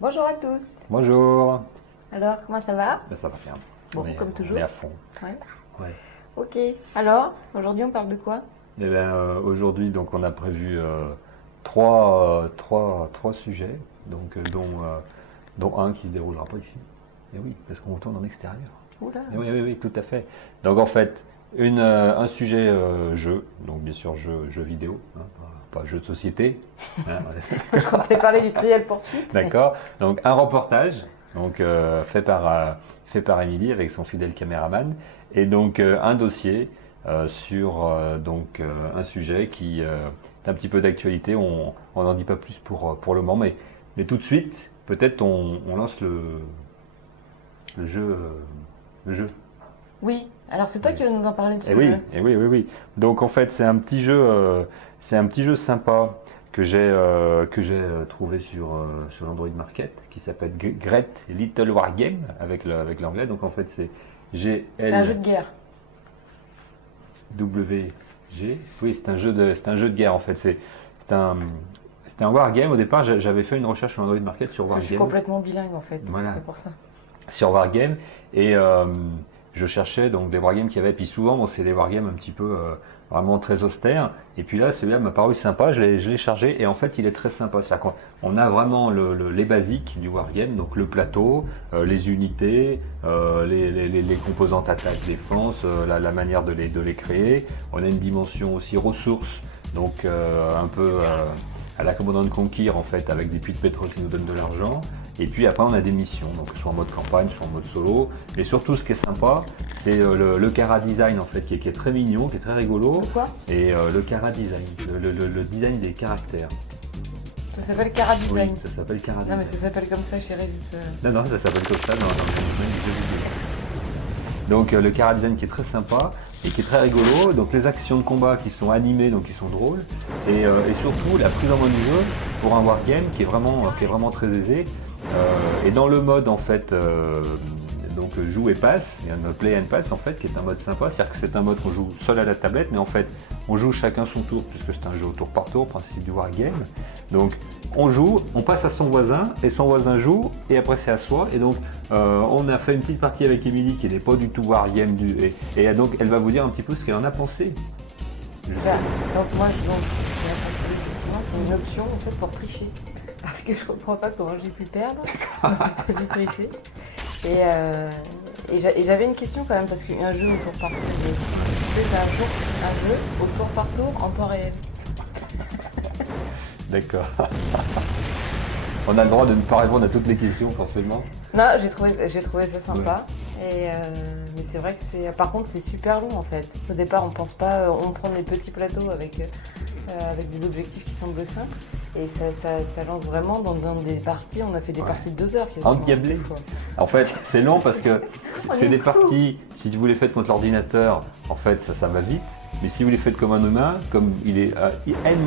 Bonjour à tous. Bonjour. Alors, comment ça va? Ben, ça va bien. Bon, comme On toujours. est à fond. Ouais. Ouais. Ok. Alors, aujourd'hui, on parle de quoi? Eh ben, aujourd'hui, donc, on a prévu trois sujets, donc, dont un qui se déroulera pas ici. Et oui, parce qu'on tourne en extérieur. Oula. Et oui, oui, oui, tout à fait. Donc en fait, un sujet jeu, donc bien sûr jeu vidéo, hein, pas jeu de société. Hein, Je comptais parler du Trial Poursuite. d'accord. Donc un reportage, donc fait par Émilie avec son fidèle caméraman, et donc un dossier sur un sujet qui est un petit peu d'actualité. On n'en dit pas plus pour le moment, mais tout de suite, peut-être on lance le jeu. Le jeu. Oui. Alors, c'est toi Oui. qui vas nous en parler de ce Et oui, jeu. et oui, oui, oui. Donc en fait, c'est un petit jeu sympa que j'ai trouvé sur l'Android Market qui s'appelle Great Little War Game avec l'anglais. Donc en fait, c'est G C'est un jeu L de guerre. W G. Oui, c'est un jeu de guerre en fait. C'est un c'était un wargame. Au départ, j'avais fait une recherche sur Android Market sur Parce que je suis wargame. complètement bilingue en fait. Voilà. C'est pour ça. Sur Wargame et je cherchais donc des wargames qu'il y avait. Puis souvent, bon, c'est des wargames un petit peu vraiment très austères. Et puis là, celui-là m'a paru sympa. Je l'ai chargé et en fait, il est très sympa. C'est-à-dire qu'on a vraiment les basiques du wargame, donc le plateau, les unités, les composantes attaque, défense, la manière de les créer. On a une dimension aussi ressources, donc un peu à la Command & Conquer en fait, avec des puits de pétrole qui nous donnent de l'argent. Et puis après, on a des missions, donc soit en mode campagne, soit en mode solo. Et surtout, ce qui est sympa, c'est le Cara Design en fait, qui est très mignon, qui est très rigolo. De quoi? Et le Cara Design, le design des caractères. Ça s'appelle Cara Oui, Design. ça s'appelle Cara Non, mais Design. ça s'appelle comme ça chez Régis. Non, non, ça s'appelle comme ça dans le domaine du jeu vidéo. Donc le Cara Design qui est très sympa et qui est très rigolo. Donc les actions de combat qui sont animées, donc qui sont drôles. Et surtout la prise en main du jeu pour un wargame qui est vraiment très aisé. Et dans le mode en fait, donc joue et passe, il y a un mode play and pass en fait qui est un mode sympa, c'est-à-dire que c'est un mode qu'on joue seul à la tablette, mais en fait on joue chacun son tour puisque c'est un jeu au tour par tour, principe du wargame. Donc on joue, on passe à son voisin et son voisin joue et après c'est à soi. Et donc on a fait une petite partie avec Émilie qui n'est pas du tout wargame et donc elle va vous dire un petit peu ce qu'elle en a pensé. Voilà. Donc, moi, j'ai effectivement, c'est une option en fait pour tricher. Parce que je comprends pas comment j'ai pu perdre. J'ai dû tricher. Et j'avais une question quand même, parce qu'un jeu au tour par tour, c'est un jeu au tour par tour en temps réel. D'accord. On a le droit de ne pas répondre à toutes les questions forcément. Non, j'ai trouvé ça sympa. Mais c'est vrai que par contre, c'est super long en fait. Au départ, on pense pas, on prend des petits plateaux avec des objectifs qui semblent simples. Et ça lance vraiment dans des parties. On a fait des parties de 2 heures. Endiablé. En fait, c'est long parce que c'est des parties, si vous les faites contre l'ordinateur, en fait, ça va vite. Mais si vous les faites comme un humain, comme il est N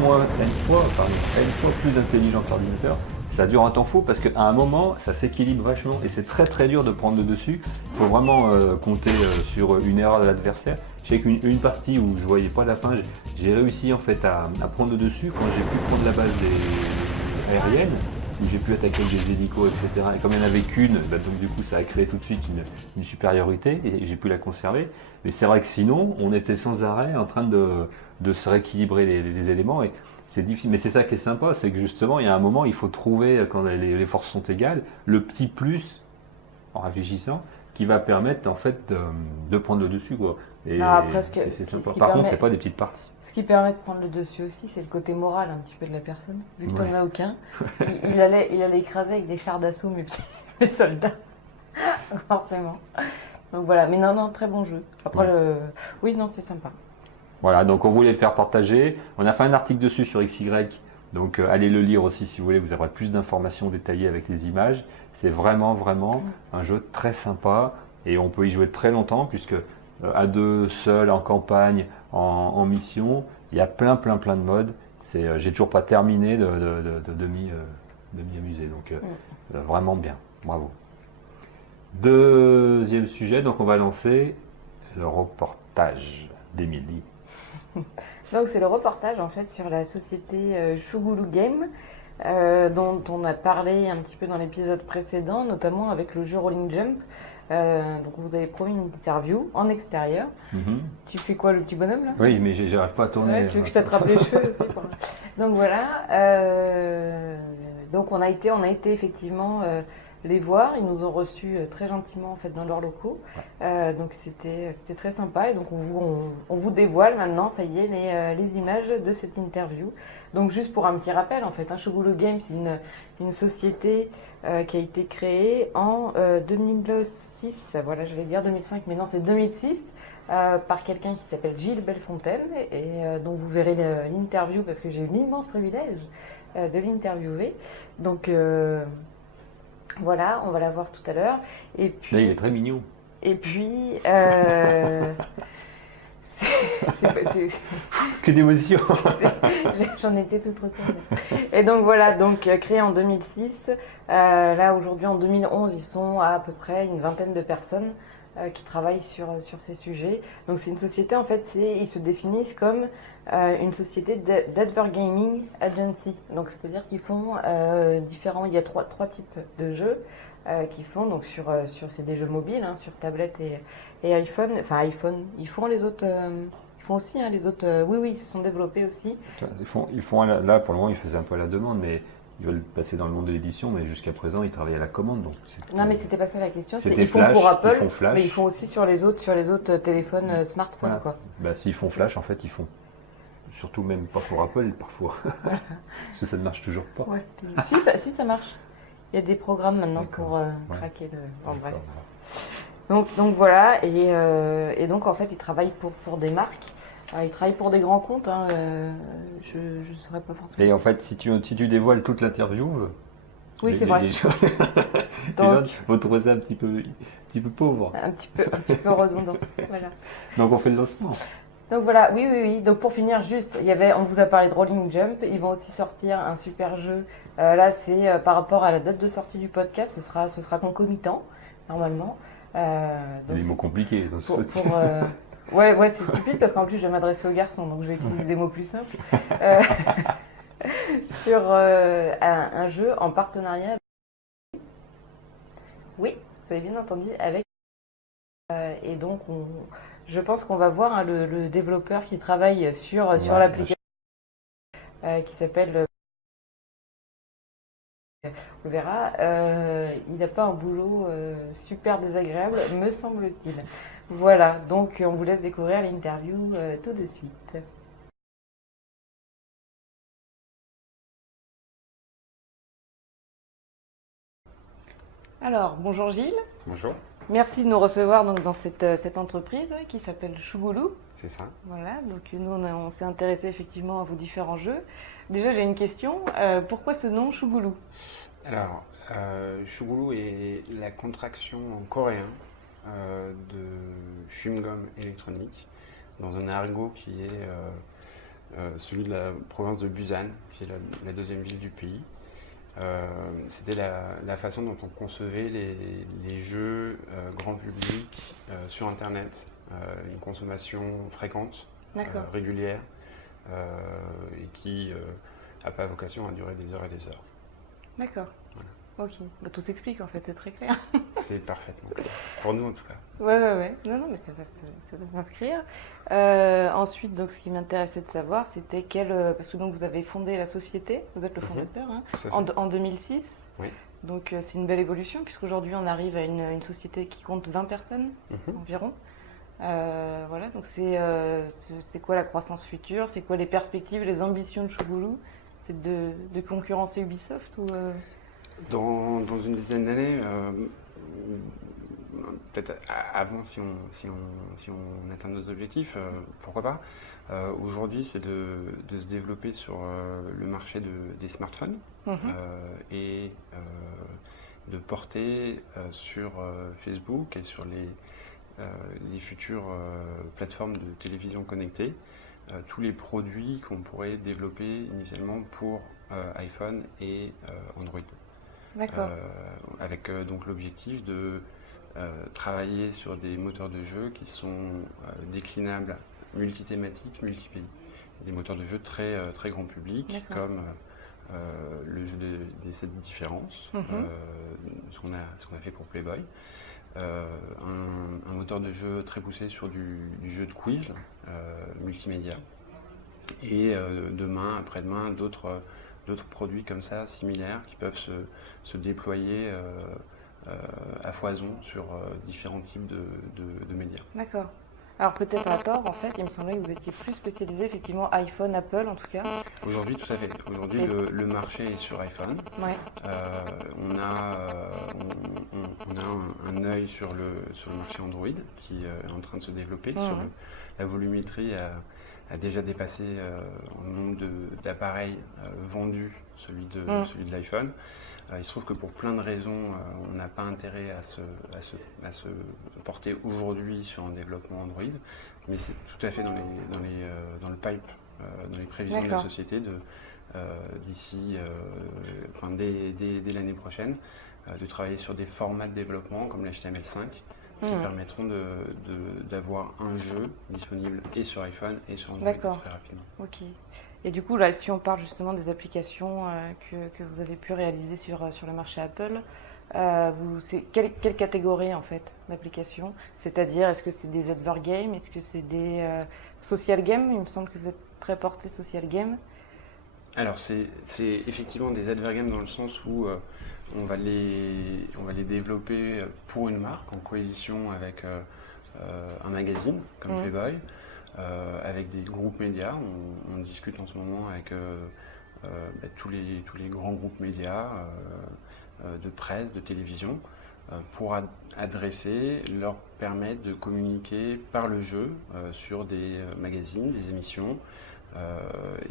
fois plus intelligent que l'ordinateur, ça dure un temps fou parce qu'à un moment, ça s'équilibre vachement et c'est très très dur de prendre le dessus. Il faut vraiment compter sur une erreur de l'adversaire. Je sais qu'une partie où je voyais pas la fin, j'ai réussi en fait à prendre le dessus quand j'ai pu prendre la base aérienne, où j'ai pu attaquer avec des hélicos, etc. Et comme il n'y en avait qu'une, bah, donc du coup ça a créé tout de suite une supériorité et j'ai pu la conserver. Mais c'est vrai que sinon, on était sans arrêt en train de se rééquilibrer les éléments. Et c'est difficile, mais c'est ça qui est sympa, c'est que justement, il y a un moment, il faut trouver, quand les forces sont égales, le petit plus, en réfléchissant, qui va permettre en fait de prendre le dessus, quoi. Et, Non, après, et c'est sympa. ce qui Par contre, permet- c'est pas des petites parties. Ce qui permet de prendre le dessus aussi, c'est le côté moral un petit peu de la personne. Vu que tu Ouais. n'en as aucun, il allait écraser avec des chars d'assaut mes soldats. Forcément. Donc voilà, mais non, très bon jeu. Après, Ouais. oui, non, c'est sympa. Voilà, donc on voulait le faire partager. On a fait un article dessus sur XY, donc allez le lire aussi si vous voulez, vous aurez plus d'informations détaillées avec les images. C'est vraiment un jeu très sympa et on peut y jouer très longtemps puisque à deux, seul, en campagne, en mission, il y a plein de modes. J'ai toujours pas terminé de m'y amuser, donc vraiment bien, bravo. Deuxième sujet, donc on va lancer le reportage d'Émilie. Donc c'est le reportage en fait sur la société Shugulu Game. dont on a parlé un petit peu dans l'épisode précédent, notamment avec le jeu Rolling Jump. Donc vous avez promis une interview en extérieur. Tu fais quoi, le petit bonhomme là? Oui, mais j'arrive pas à tourner. Ouais, tu veux que je t'attrape les cheveux aussi Donc voilà. Donc on a été effectivement les voir. Ils nous ont reçus très gentiment en fait dans leurs locaux. Donc c'était très sympa. Et donc on vous dévoile maintenant, ça y est, les images de cette interview. Donc juste pour un petit rappel en fait, Chougulu Games, c'est une société qui a été créée en 2006. Voilà, je vais dire 2005, mais non, c'est 2006. Par quelqu'un qui s'appelle Gilles Bellefontaine et dont vous verrez l'interview parce que j'ai eu l'immense privilège de l'interviewer. Donc voilà, on va la voir tout à l'heure. Et puis, là, il est très mignon. Et puis, que d'émotion. J'en étais toute retournée. Et donc voilà, donc créé en 2006. Là aujourd'hui en 2011, ils sont à peu près une vingtaine de personnes qui travaillent sur ces sujets. Donc c'est une société, en fait, ils se définissent comme une société d'Advergaming Agency. Donc c'est-à-dire qu'ils font il y a trois types de jeux qu'ils font. Donc c'est des jeux mobiles, hein, sur tablette et iPhone. Enfin iPhone, ils font les autres... ils font aussi les autres... oui, ils se sont développés aussi. Ils font là, pour le moment, ils faisaient un peu à la demande, mais... Ils veulent passer dans le monde de l'édition, mais jusqu'à présent, ils travaillent à la commande. Donc non, mais c'était pas ça la question. Ils font pour Apple, ils font Flash. Mais ils font aussi sur les autres téléphones smartphones. Voilà. Quoi. Bah, s'ils font Flash, en fait, ils font. Surtout même pas pour Apple, parfois. Parce que ça ne marche toujours pas. Ouais. si, ça marche. Il y a des programmes maintenant pour craquer le... Bon, bref. Donc voilà, et donc en fait, ils travaillent pour des marques. Ils travaillent pour des grands comptes, hein, je ne saurais pas forcément. Et en fait, si tu dévoiles toute l'interview, oui, c'est vrai. Les gens vont trouver ça un petit peu pauvre. Un petit peu redondant. Voilà. Donc on fait le lancement. Donc voilà, oui. Donc pour finir, juste, on vous a parlé de Rolling Jump. Ils vont aussi sortir un super jeu. Là, c'est par rapport à la date de sortie du podcast, ce sera concomitant, normalement. Des mots compliqués. Ouais, c'est stupide parce qu'en plus je vais m'adresser aux garçons, donc je vais utiliser des mots plus simples. Sur un jeu en partenariat. Oui, vous avez bien entendu, avec. Et donc, je pense qu'on va voir le développeur qui travaille sur l'application qui s'appelle. On verra. Il n'a pas un boulot super désagréable, me semble-t-il. Voilà, donc on vous laisse découvrir l'interview tout de suite. Alors, bonjour Gilles. Bonjour. Merci de nous recevoir donc, dans cette entreprise qui s'appelle Chougulu. C'est ça. Voilà, donc nous on s'est intéressé effectivement à vos différents jeux. Déjà j'ai une question, pourquoi ce nom Chougulu? Alors, Chougulu est la contraction en coréen de chewing-gum électronique dans un argot qui est celui de la province de Busan, qui est la deuxième ville du pays. C'était la façon dont on concevait les jeux grand public sur Internet, une consommation fréquente, régulière, et qui n'a pas vocation à durer des heures et des heures. D'accord. Voilà. Ok, tout s'explique en fait, c'est très clair. C'est parfaitement clair, pour nous en tout cas. Ouais. Non, mais ça va s'inscrire. Ensuite, donc, ce qui m'intéressait de savoir, c'était parce que donc vous avez fondé la société, vous êtes le fondateur, en 2006. Oui. Donc c'est une belle évolution, puisqu'aujourd'hui on arrive à une société qui compte 20 personnes environ. Voilà, donc c'est quoi la croissance future? C'est quoi les perspectives, les ambitions de Chougulu? C'est de concurrencer Ubisoft ou Dans une dizaine d'années, peut-être avant si on atteint nos objectifs, pourquoi pas. Aujourd'hui, c'est de se développer sur le marché des smartphones et de porter sur Facebook et sur les futures plateformes de télévision connectée tous les produits qu'on pourrait développer initialement pour iPhone et Android. D'accord. Avec donc l'objectif de travailler sur des moteurs de jeu qui sont déclinables, multithématiques, multipays. Des moteurs de jeu très grand public, comme le jeu des 7 différences, ce qu'on a fait pour Playboy. Un moteur de jeu très poussé sur du jeu de quiz multimédia. Et demain, après-demain, d'autres produits comme ça, similaires, qui peuvent se déployer à foison sur différents types de médias. D'accord. Alors peut-être à tort, en fait, il me semblait que vous étiez plus spécialisé, effectivement, iPhone, Apple en tout cas. Aujourd'hui, tout à fait. Aujourd'hui, le marché est sur iPhone. Ouais. On a un œil sur le marché Android qui est en train de se développer. La volumétrie a déjà dépassé en nombre d'appareils vendus celui de l'iPhone. Il se trouve que pour plein de raisons, on n'a pas intérêt à se porter aujourd'hui sur un développement Android, mais c'est tout à fait dans le pipe, dans les prévisions de la société d'ici, dès l'année prochaine, de travailler sur des formats de développement comme l'HTML5 qui permettront d'avoir un jeu disponible et sur iPhone et sur Android très rapidement. Ok. Et du coup, là, si on parle justement des applications que vous avez pu réaliser sur le marché Apple, c'est quelle catégorie en fait d'applications? C'est-à-dire, est-ce que c'est des advert games? Est-ce que c'est des social games? Il me semble que vous êtes très porté social game. Alors, c'est effectivement des advert games dans le sens où on va les développer pour une marque en coalition avec un magazine comme Playboy. Avec des groupes médias, on discute en ce moment avec tous les grands groupes médias de presse, de télévision, pour leur permettre de communiquer par le jeu sur des magazines, des émissions,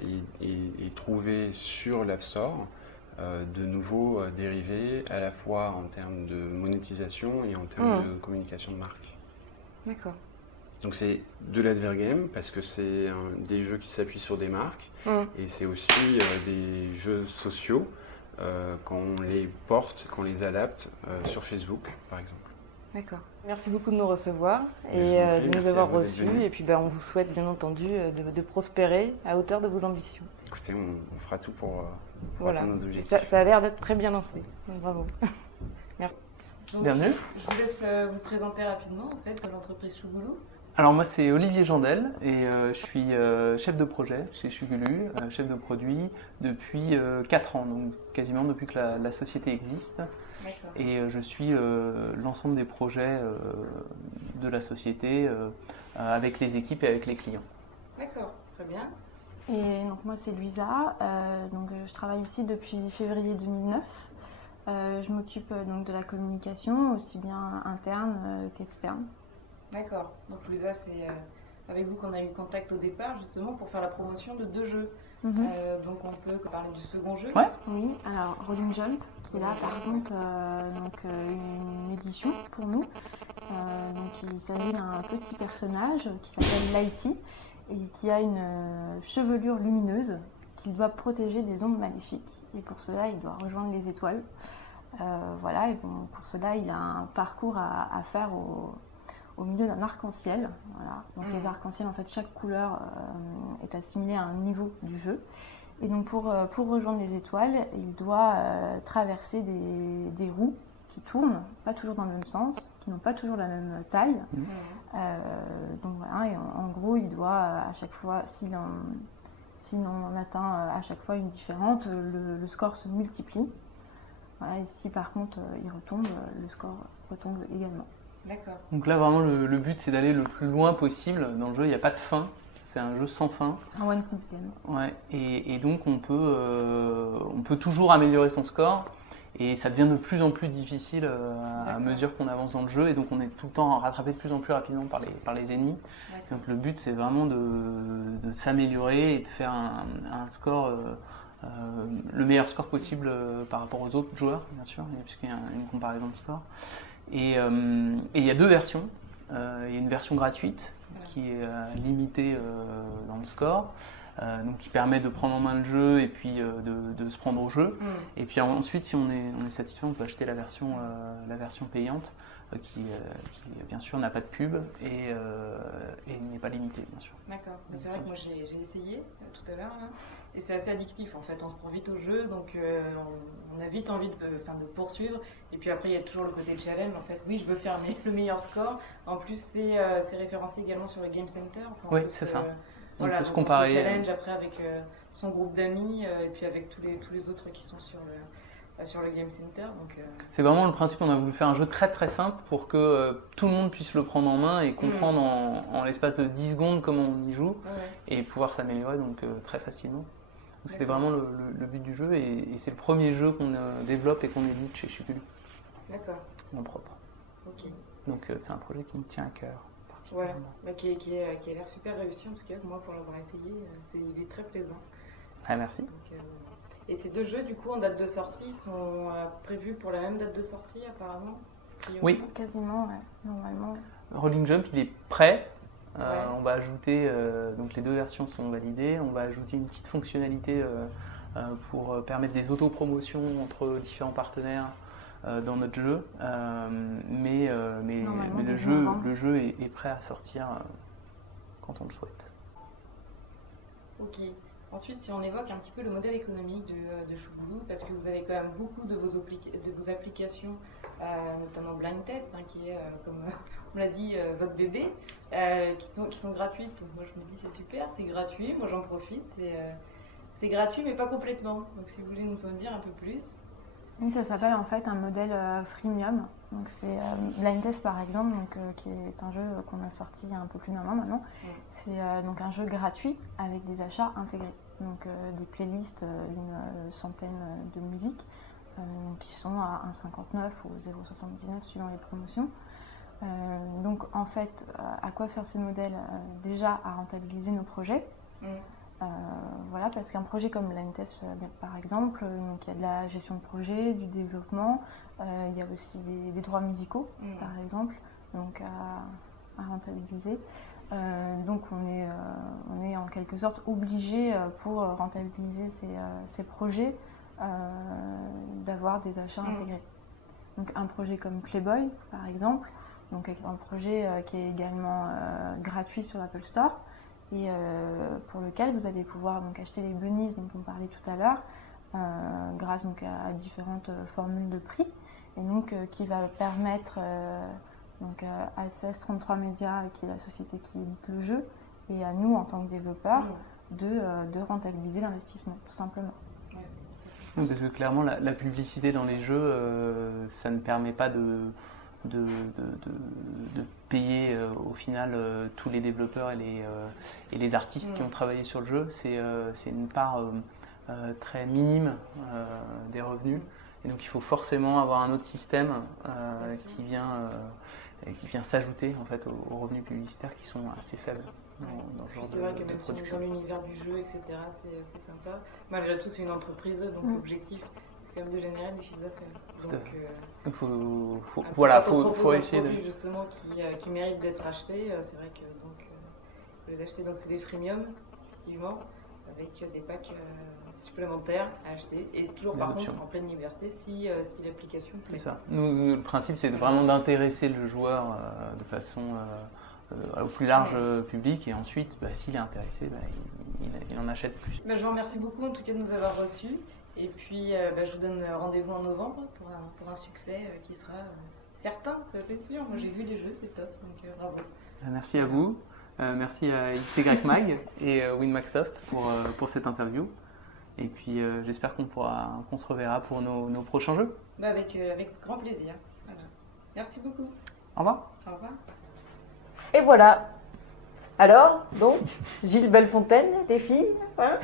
et trouver sur l'App Store de nouveaux dérivés à la fois en termes de monétisation et en termes de communication de marque. D'accord. Donc c'est de l'advert game parce que c'est des jeux qui s'appuient sur des marques et c'est aussi des jeux sociaux qu'on les porte, qu'on les adapte sur Facebook par exemple. D'accord. Merci beaucoup de nous recevoir et de nous avoir reçus. Et puis on vous souhaite bien entendu de prospérer à hauteur de vos ambitions. Écoutez, on fera tout pour atteindre nos objectifs. Ça a l'air d'être très bien lancé. Donc, bravo. Merci. Donc, bienvenue. Je vous laisse vous présenter rapidement en fait l'entreprise Chougoulou. Alors moi c'est Olivier Jandel et je suis chef de projet chez Chougoulou, chef de produit depuis 4 ans, donc quasiment depuis que la société existe. Et je suis l'ensemble des projets de la société avec les équipes et avec les clients. D'accord, très bien. Et donc moi c'est Luisa, je travaille ici depuis février 2009. Je m'occupe donc de la communication, aussi bien interne qu'externe. D'accord. Donc Luisa, c'est avec vous qu'on a eu contact au départ justement pour faire la promotion de 2 jeux. Donc on peut parler du second jeu. Ouais. Oui, alors Rolling Jump, qui est là par contre une édition pour nous. Il s'agit d'un petit personnage qui s'appelle Lighty et qui a une chevelure lumineuse qu'il doit protéger des ondes maléfiques. Et pour cela, il doit rejoindre les étoiles. Voilà, et bon, pour cela, il a un parcours à faire au milieu d'un arc-en-ciel. Voilà. Donc les arcs-en-ciel, en fait, chaque couleur est assimilée à un niveau du jeu. Et donc pour rejoindre les étoiles, il doit traverser des roues qui tournent, pas toujours dans le même sens, qui n'ont pas toujours la même taille. Donc voilà, et en gros, il doit à chaque fois, s'il en atteint à chaque fois une différente, le score se multiplie. Voilà, et si par contre il retombe, le score retombe également. D'accord. Donc là vraiment le but c'est d'aller le plus loin possible. Dans le jeu il n'y a pas de fin, c'est un jeu sans fin. C'est un one click game. Ouais, et donc on peut toujours améliorer son score et ça devient de plus en plus difficile à mesure qu'on avance dans le jeu et donc on est tout le temps rattrapé de plus en plus rapidement par les ennemis. Donc le but c'est vraiment de s'améliorer et de faire un score, le meilleur score possible par rapport aux autres joueurs bien sûr, puisqu'il y a une comparaison de score. Et il y a 2 versions. Il y a une version gratuite qui est limitée dans le score, donc qui permet de prendre en main le jeu et puis de se prendre au jeu. Et puis ensuite, si on est satisfait, on peut acheter la version payante qui bien sûr n'a pas de pub et n'est pas limitée bien sûr. D'accord. C'est vrai que moi j'ai essayé tout à l'heure Et c'est assez addictif en fait, on se prend vite au jeu, donc on a vite envie de poursuivre. Et puis après, il y a toujours le côté challenge en fait. Oui, je veux faire le meilleur score. En plus, c'est référencé également sur le Game Center. Enfin, Oui, c'est ça. On peut se se comparer. challenge après avec son groupe d'amis et puis avec tous les autres qui sont sur le Game Center. C'est vraiment le principe, on a voulu faire un jeu très très simple pour que tout le monde puisse le prendre en main et comprendre en l'espace de 10 secondes comment on y joue et pouvoir s'améliorer donc très facilement. Donc c'était vraiment le but du jeu et c'est le premier jeu qu'on développe et qu'on édite chez Shugulu. D'accord. En propre. Ok. Donc c'est un projet qui me tient à cœur Ouais, particulièrement. qui a l'air super réussi en tout cas. Moi, pour l'avoir essayé, il est très plaisant. Ah, merci. Donc, et ces deux jeux, du coup, en date de sortie, sont prévus pour la même date de sortie apparemment? Oui. Quasiment, ouais, normalement. Rolling Jump, il est prêt. Ouais. On va ajouter, donc les deux versions sont validées, on va ajouter une petite fonctionnalité pour permettre des autopromotions entre différents partenaires dans notre jeu, mais le jeu est prêt à sortir quand on le souhaite. Ok. Ensuite, si on évoque un petit peu le modèle économique de Shugulu, parce que vous avez quand même beaucoup de vos applications, notamment Blind Test, qui est, comme on l'a dit, votre bébé, qui sont gratuites. Donc moi je me dis c'est super, c'est gratuit, moi j'en profite. C'est gratuit mais pas complètement. Donc si vous voulez nous en dire un peu plus. Oui, ça s'appelle en fait un modèle freemium. Donc c'est Blind Test par exemple, qui est un jeu qu'on a sorti il y a un peu plus d'un an maintenant. C'est donc un jeu gratuit avec des achats intégrés. Donc des playlists d'une centaine de musiques qui sont à 1,59 ou 0,79 suivant les promotions. Donc en fait, à quoi sert ce modèle? Déjà à rentabiliser nos projets. Voilà, parce qu'un projet comme Blind Test, par exemple, donc il y a de la gestion de projet, du développement, il y a aussi des droits musicaux, par exemple, donc à rentabiliser. Donc on est en quelque sorte obligé pour rentabiliser ces projets d'avoir des achats intégrés. Donc un projet comme Playboy, par exemple, donc un projet qui est également gratuit sur l'Apple Store. Et pour lequel vous allez pouvoir donc acheter les bunnies dont on parlait tout à l'heure grâce donc à différentes formules de prix et donc qui va permettre donc à CS33 Media qui est la société qui édite le jeu et à nous en tant que développeurs de rentabiliser l'investissement tout simplement. Oui, parce que clairement la publicité dans les jeux ça ne permet pas de payer au final tous les développeurs et les artistes qui ont travaillé sur le jeu. C'est une part très minime des revenus. Et donc il faut forcément avoir un autre système qui vient s'ajouter en fait, aux revenus publicitaires qui sont assez faibles dans ce genre c'est vrai que de même production. dans l'univers du jeu, etc., c'est sympa. Malgré tout, c'est une entreprise, donc l'objectif, c'est quand même de générer des chiffres d'affaires. Donc faut essayer de... justement qui méritent d'être achetés. C'est vrai que les acheter, donc c'est des freemium, effectivement, avec des packs supplémentaires à acheter et toujours par contre en pleine liberté si l'application plaît. C'est ça. Nous, le principe c'est vraiment d'intéresser le joueur de façon au plus large public et ensuite s'il est intéressé il en achète plus. Je vous remercie beaucoup en tout cas de nous avoir reçus. Et puis, je vous donne rendez-vous en novembre pour un succès qui sera certain, ça c'est sûr. Moi, j'ai vu les jeux, c'est top, donc bravo. Merci à vous. Merci à XY Mag et Winmacsoft pour cette interview. Et puis, j'espère qu'on se reverra pour nos prochains jeux. Avec grand plaisir. Voilà. Merci beaucoup. Au revoir. Au revoir. Et voilà. Alors, donc, Gilles Bellefontaine, les filles, hein.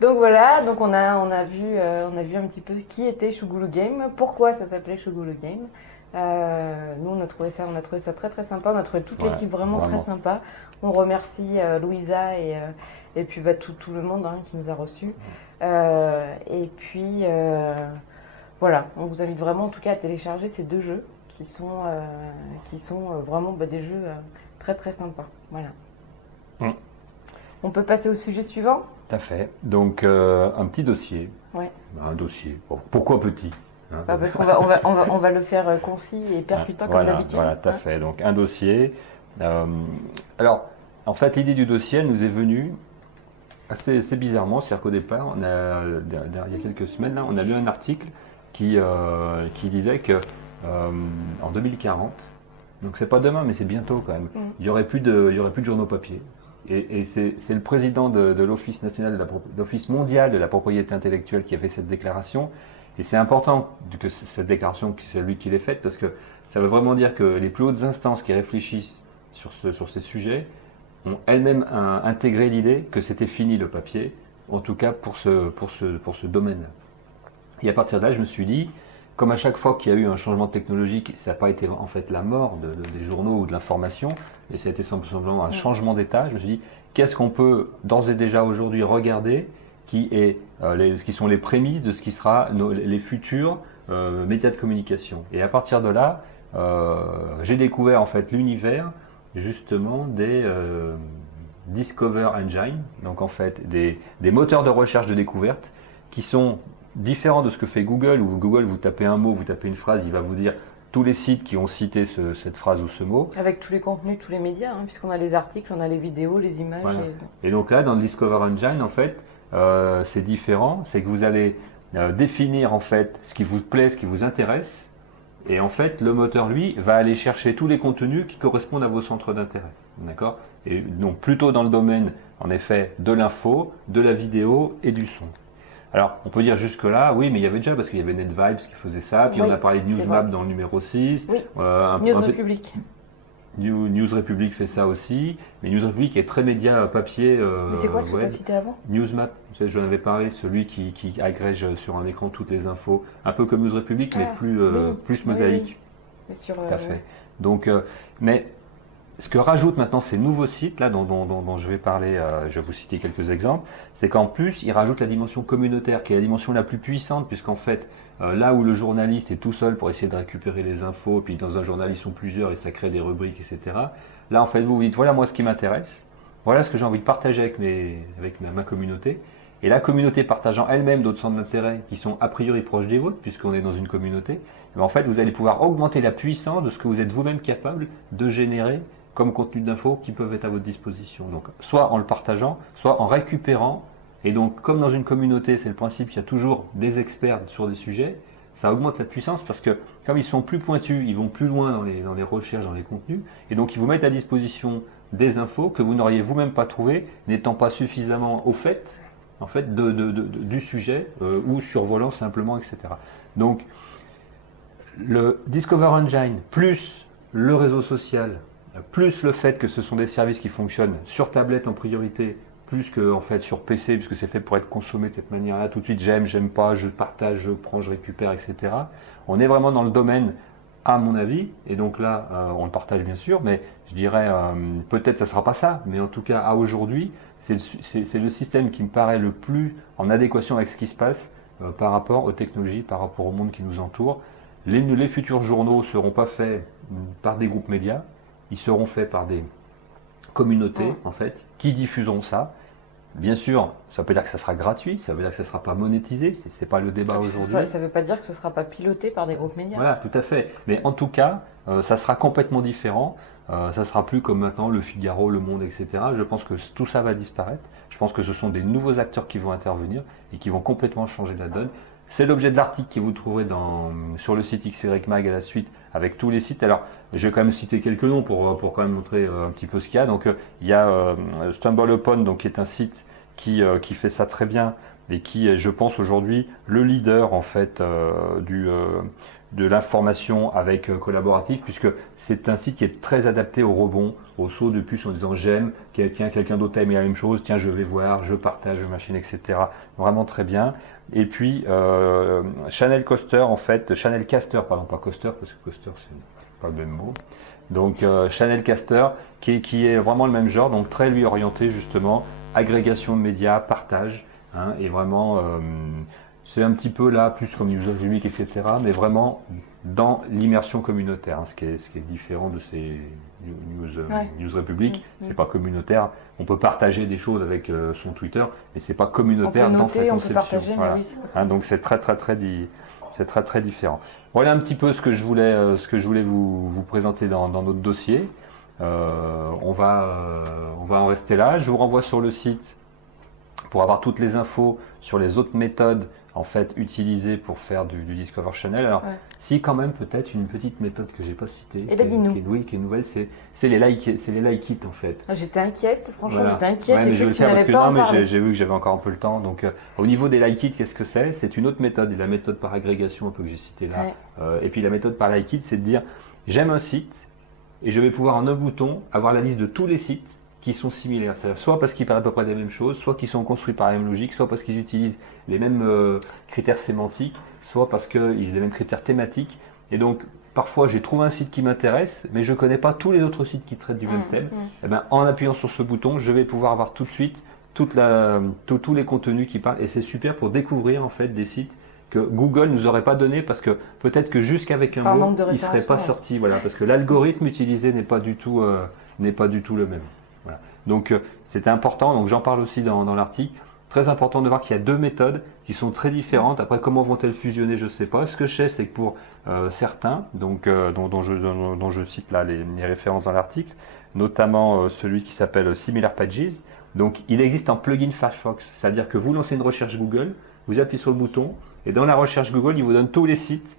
Donc voilà, donc on a vu un petit peu qui était Shugulu Game, pourquoi ça s'appelait Shugulu Game. Nous on a trouvé ça très très sympa, on a trouvé toute l'équipe vraiment très sympa. On remercie Louisa et puis tout le monde qui nous a reçus. Et puis voilà, on vous invite vraiment en tout cas à télécharger ces deux jeux qui sont vraiment des jeux très très sympas. Voilà. On peut passer au sujet suivant ? Tout à fait. Donc, un petit dossier. Ouais. Un dossicier. Pourquoi petit parce qu'on va le faire concis et percutant comme d'habitude. Voilà, tout à fait. Donc, un dossier. Alors, en fait, l'idée du dossier, elle nous est venue assez bizarrement, c'est-à-dire qu'au départ, il y a quelques semaines, là, on a lu un article qui disait que en 2040, donc c'est pas demain, mais c'est bientôt quand même, il y aurait plus de journaux papier. Et c'est le président de l'Office national, l'Office mondial de la propriété intellectuelle qui a fait cette déclaration. Et c'est important que cette déclaration, que c'est lui qui l'ait faite, parce que ça veut vraiment dire que les plus hautes instances qui réfléchissent sur ces sujets ont elles-mêmes intégré l'idée que c'était fini le papier, en tout cas pour ce domaine-là. Et à partir de là, je me suis dit, comme à chaque fois qu'il y a eu un changement technologique, ça n'a pas été en fait la mort des journaux ou de l'information, et ça a été simplement un changement d'état, je me suis dit, qu'est-ce qu'on peut d'ores et déjà aujourd'hui regarder qui sont les prémices de ce qui sera les futurs médias de communication. Et à partir de là, j'ai découvert en fait l'univers justement des Discover Engine, donc en fait des moteurs de recherche de découverte qui sont différents de ce que fait Google, où Google, vous tapez un mot, vous tapez une phrase, il va vous dire tous les sites qui ont cité cette phrase ou ce mot. Avec tous les contenus, tous les médias, puisqu'on a les articles, on a les vidéos, les images. Voilà. Et donc là, dans le Discover Engine, en fait, c'est différent, c'est que vous allez définir en fait ce qui vous plaît, ce qui vous intéresse, et en fait, le moteur, lui, va aller chercher tous les contenus qui correspondent à vos centres d'intérêt. D'accord? Et donc plutôt dans le domaine, en effet, de l'info, de la vidéo et du son. Alors, on peut dire jusque-là, oui, mais il y avait déjà, parce qu'il y avait NetVibes qui faisait ça, puis on a parlé de Newsmap dans le numéro 6. Oui, News Republic. News Republic fait ça aussi, mais News Republic est très média papier. Mais c'est quoi ce que tu as cité avant? Newsmap, j'en avais parlé, celui qui agrège sur un écran toutes les infos, un peu comme News Republic, mais plus mosaïque. Oui. Tout à fait. Donc, mais ce que rajoutent maintenant ces nouveaux sites là dont je vais parler, je vais vous citer quelques exemples, c'est qu'en plus ils rajoutent la dimension communautaire qui est la dimension la plus puissante, puisqu'en fait là où le journaliste est tout seul pour essayer de récupérer les infos, puis dans un journal ils sont plusieurs et ça crée des rubriques, etc. Là en fait vous dites voilà moi ce qui m'intéresse, voilà ce que j'ai envie de partager avec ma communauté, et la communauté partageant elle-même d'autres centres d'intérêt qui sont a priori proches des vôtres puisqu'on est dans une communauté, en fait vous allez pouvoir augmenter la puissance de ce que vous êtes vous-même capable de générer comme contenu d'infos qui peuvent être à votre disposition. Donc, soit en le partageant, soit en récupérant. Et donc, comme dans une communauté, c'est le principe, il y a toujours des experts sur des sujets, ça augmente la puissance parce que comme ils sont plus pointus, ils vont plus loin dans les recherches, dans les contenus, et donc ils vous mettent à disposition des infos que vous n'auriez vous-même pas trouvées, n'étant pas suffisamment au fait, en fait du sujet ou survolant simplement, etc. Donc, le Discover Engine plus le réseau social, plus le fait que ce sont des services qui fonctionnent sur tablette en priorité, plus que en fait sur PC, puisque c'est fait pour être consommé de cette manière-là, tout de suite j'aime pas, je partage, je prends, je récupère, etc. On est vraiment dans le domaine, à mon avis, et donc là on le partage bien sûr, mais je dirais peut-être ça ne sera pas ça, mais en tout cas à aujourd'hui, c'est le système qui me paraît le plus en adéquation avec ce qui se passe par rapport aux technologies, par rapport au monde qui nous entoure. Les futurs journaux ne seront pas faits par des groupes médias, ils seront faits par des communautés, en fait, qui diffuseront ça. Bien sûr, ça peut dire que ça sera gratuit, ça veut dire que ça ne sera pas monétisé, ce n'est pas le débat aujourd'hui. Ça ne veut pas dire que ce ne sera pas piloté par des groupes médias. Voilà, tout à fait. Mais en tout cas, ça sera complètement différent. Ça ne sera plus comme maintenant Le Figaro, Le Monde, etc. Je pense que tout ça va disparaître. Je pense que ce sont des nouveaux acteurs qui vont intervenir et qui vont complètement changer la donne. C'est l'objet de l'article que vous trouverez sur le site XY Mag à la suite, avec tous les sites. Alors, je vais quand même citer quelques noms pour quand même montrer un petit peu ce qu'il y a. Donc, il y a StumbleUpon, donc qui est un site qui fait ça très bien et qui est, je pense, aujourd'hui le leader en fait de l'information avec collaboratif, puisque c'est un site qui est très adapté au rebond, au saut de puce en disant j'aime, tiens, quelqu'un d'autre a aimé la même chose, tiens, je vais voir, je partage, machine, etc. Vraiment très bien. Et puis Channel Caster, en fait, Channel Caster, pardon, pas Coaster, parce que Coaster c'est pas le même mot. Donc Channel Caster, qui est vraiment le même genre, donc très lui orienté justement, agrégation de médias, partage, hein, et vraiment c'est un petit peu là, plus comme News Republic, etc., mais vraiment dans l'immersion communautaire, hein, ce qui est différent de ces News Republic, c'est pas communautaire. On peut partager des choses avec son Twitter, mais c'est pas communautaire dans sa conception. On peut partager, voilà. Mais oui, hein, donc c'est très différent. Voilà un petit peu ce que je voulais vous présenter dans notre dossier. On va en rester là. Je vous renvoie sur le site pour avoir toutes les infos sur les autres méthodes en fait utilisées pour faire du Discover Channel. Alors, si quand même peut-être une petite méthode que j'ai pas citée, Eh ben, dis-nous. qui est nouvelle, c'est les like it en fait. Ah, j'étais inquiète, franchement, Voilà. j'étais inquiète. Ouais, mais je J'ai vais cru le que tu faire parce n'allais que pas non, en mais parler. j'ai vu que j'avais encore un peu le temps. Donc, au niveau des like it, qu'est-ce que c'est? C'est une autre méthode, et la méthode par agrégation un peu que j'ai citée là. Ouais. Et puis la méthode par like it, c'est de dire j'aime un site et je vais pouvoir en un bouton avoir la liste de tous les sites qui sont similaires. C'est-à-dire soit parce qu'ils parlent à peu près des mêmes choses, soit qu'ils sont construits par la même logique, soit parce qu'ils utilisent les mêmes critères sémantiques, soit parce qu'ils ont les mêmes critères thématiques. Et donc, parfois, j'ai trouvé un site qui m'intéresse, mais je ne connais pas tous les autres sites qui traitent du même thème. Et ben, en appuyant sur ce bouton, je vais pouvoir avoir tout de suite tous les contenus qui parlent. Et c'est super pour découvrir en fait des sites que Google ne nous aurait pas donné parce que peut-être que jusqu'avec un Par mot, manque de il ne serait pas référencement, sorti. Voilà, parce que l'algorithme utilisé n'est pas du tout le même. Voilà. Donc c'était important, donc j'en parle aussi dans l'article. Très important de voir qu'il y a deux méthodes qui sont très différentes. Après, comment vont-elles fusionner, je ne sais pas. Ce que je sais, c'est que pour certains, donc, dont je cite là les références dans l'article, notamment celui qui s'appelle Similar Pages, donc il existe en plugin Firefox, c'est-à-dire que vous lancez une recherche Google, vous appuyez sur le bouton, et dans la recherche Google, il vous donne tous les sites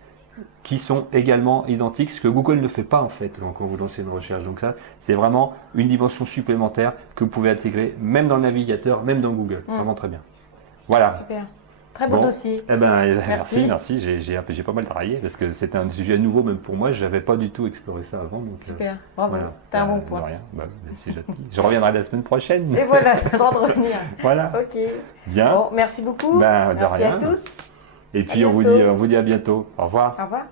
qui sont également identiques, ce que Google ne fait pas en fait quand vous lancez une recherche. Donc ça, c'est vraiment une dimension supplémentaire que vous pouvez intégrer même dans le navigateur, même dans Google. Vraiment très bien. Voilà. Super. Très beau Bon. dossier. Eh ben, merci. J'ai pas mal travaillé parce que c'était un sujet nouveau même pour moi. Je n'avais pas du tout exploré ça avant. Donc, Super. Bravo. voilà. T'as un bon De point. rien. Bah, c'est gentil. Je reviendrai la semaine prochaine. Et voilà, c'est le temps de revenir. Voilà. Ok. Bien. Bon, merci beaucoup. Ben, de merci rien. à tous. Et puis À on bientôt. vous dit à bientôt. Au revoir. Au revoir.